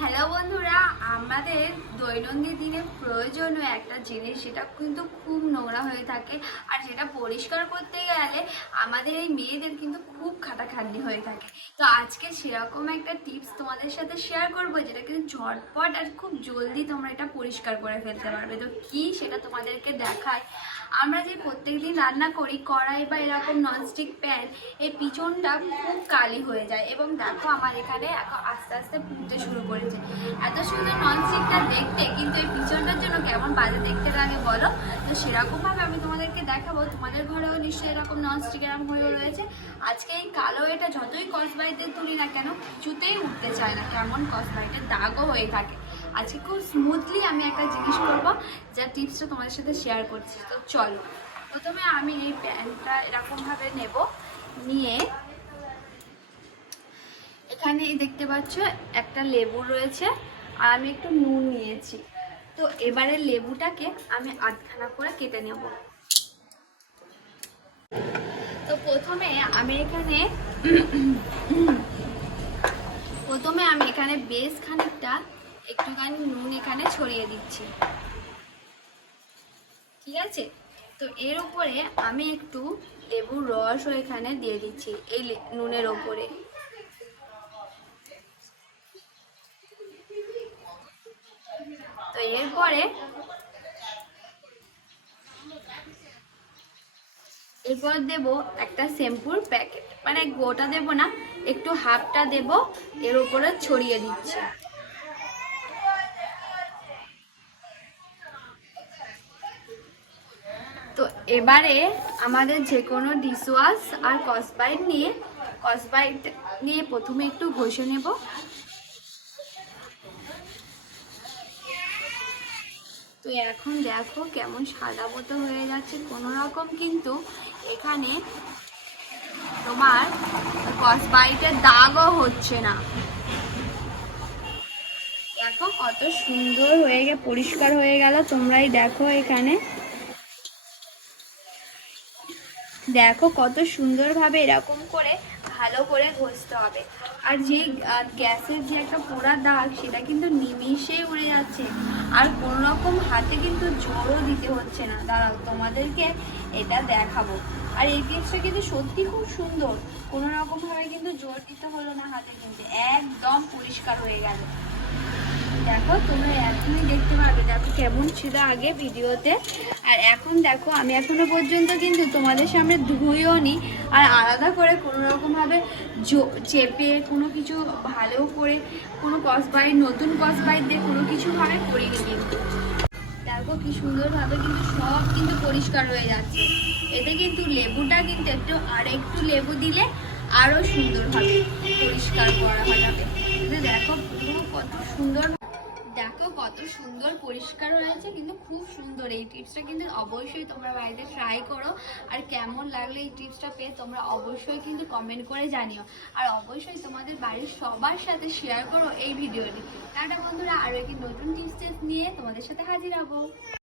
Hello বন্ধুরা, আমাদের দৈনন্দিন দিনে প্রয়োজনীয় একটা জিনিস যেটা কিন্তু খুব নোংরা হয়ে থাকে, আর যেটা পরিষ্কার করতে গেলে আমাদের এই মেয়েদের কিন্তু খুব খাটাখাটনি হয়ে থাকে। তো আজকে সেরকম একটা টিপস তোমাদের সাথে শেয়ার করব, যেটা কিন্তু ঝটপট আর খুব জলদি তোমরা এটা পরিষ্কার করে ফেলতে পারবে। তো কি সেটা তোমাদেরকে দেখায়। আমরা যে প্রত্যেকদিন রান্না করি, কড়াই বা এরকম ননস্টিক প্যান, এই পিছনটা খুব কালি হয়ে যায় এবং দেখো আমার এখানে এখন আস্তে আস্তে পুড়তে শুরু করেছে। এত সুন্দর ননস্টিকটা দেখতে, কিন্তু এই পিছনটার জন্য কেমন বাজে দেখতে লাগে বলো। তো সেরকমভাবে আমি তোমাদেরকে দেখাবো, তোমাদের ঘরেও নিশ্চয়ই এরকম ননস্টিক এরকম হয়ে রয়েছে। আজকে এই কালো এটা যতই কসবাইটে তুলি না কেন, কিছুতেই উঠতে চায় না, কেমন কসবাইটের দাগও হয়ে থাকে। আজকে খুব স্মুথলি আমি একটা জিনিস করবো, যা টিপসটা তোমাদের সাথে শেয়ার করছি। তো চলো, প্রথমে আমি এই প্যানটা এরকমভাবে নেব, নিয়ে এখানে দেখতে পাচ্ছ একটা লেবু রয়েছে, আর আমি একটু নুন নিয়েছি। তো এবারে লেবুটাকে আমি আধখানা করে কেটে নেব। তো প্রথমে আমি এখানে বেশ খানিকটা একটুখানি নুন এখানে ছড়িয়ে দিচ্ছি, ঠিক আছে। তো এর উপরে আমি একটু লেবুর রসও এখানে দিয়ে দিচ্ছি এই নুনের ওপরে। তো এরপর দেব একটা শ্যাম্পুর প্যাকেট, মানে গোটা দেব না, একটু হাফটা দেব, এর উপরে ছড়িয়ে দিচ্ছি। তো এবারে আমাদের যে কোনো ডিশওয়াশ আর কসবাইট নিয়ে প্রথমে একটু ঘষে নেব। তো এখন দেখো কেমন সাদা মতো হয়ে যাচ্ছে, কোনো রকম কিন্তু এখানে তোমার কসবাইটের দাগও হচ্ছে না। দেখো কত সুন্দর হয়ে পরিষ্কার হয়ে গেল, তোমরাই দেখো এখানে দেখো কত সুন্দরভাবে এরকম করে ভালো করে ঘষতে হবে। আর যে গ্যাসের যে একটা পোড়া দাগ, সেটা কিন্তু নিমিষেই উড়ে যাচ্ছে, আর কোনো রকম হাতে কিন্তু জোরও দিতে হচ্ছে না। দাঁড়াও তোমাদেরকে এটা দেখাবো। আর এই জিনিসটা কিন্তু সত্যি খুব সুন্দর, কোনো রকম ভাবে কিন্তু জোর দিতে হলো না হাতে, কিন্তু একদম পরিষ্কার হয়ে গেল। দেখো তোমরা এখনই দেখতে পাবে, দেখো কেমন ছিল আগে ভিডিওতে, আর এখন দেখো আমি এখনো পর্যন্ত কিন্তু তোমাদের সামনে ধুয়েও নি, আর আলাদা করে কোনো রকমভাবে চেপে কোনো কিছু ভালো করে কোনো কসবাইট, নতুন কসবাইট দিয়ে কোনো কিছুভাবে করিনি। কিন্তু দেখো কি সুন্দরভাবে কিন্তু সব কিন্তু পরিষ্কার হয়ে যাচ্ছে। এতে কিন্তু লেবুটা কিন্তু একটু লেবু দিলে আরও সুন্দরভাবে পরিষ্কার করা হবে। দেখো পুরো কত সুন্দর, দেখো কত সুন্দর পরিষ্কার হয়েছে, কিন্তু খুব সুন্দর। এই টিপসটা কিন্তু অবশ্যই তোমরা বাড়িতে ট্রাই করো, আর কেমন লাগলো এই টিপসটা পেয়ে তোমরা অবশ্যই কিন্তু কমেন্ট করে জানিও, আর অবশ্যই তোমাদের বাড়ির সবার সাথে শেয়ার করো এই ভিডিওটি। টাটা বন্ধুরা, আরও একটি নতুন টিপস নিয়ে তোমাদের সাথে হাজির হবো।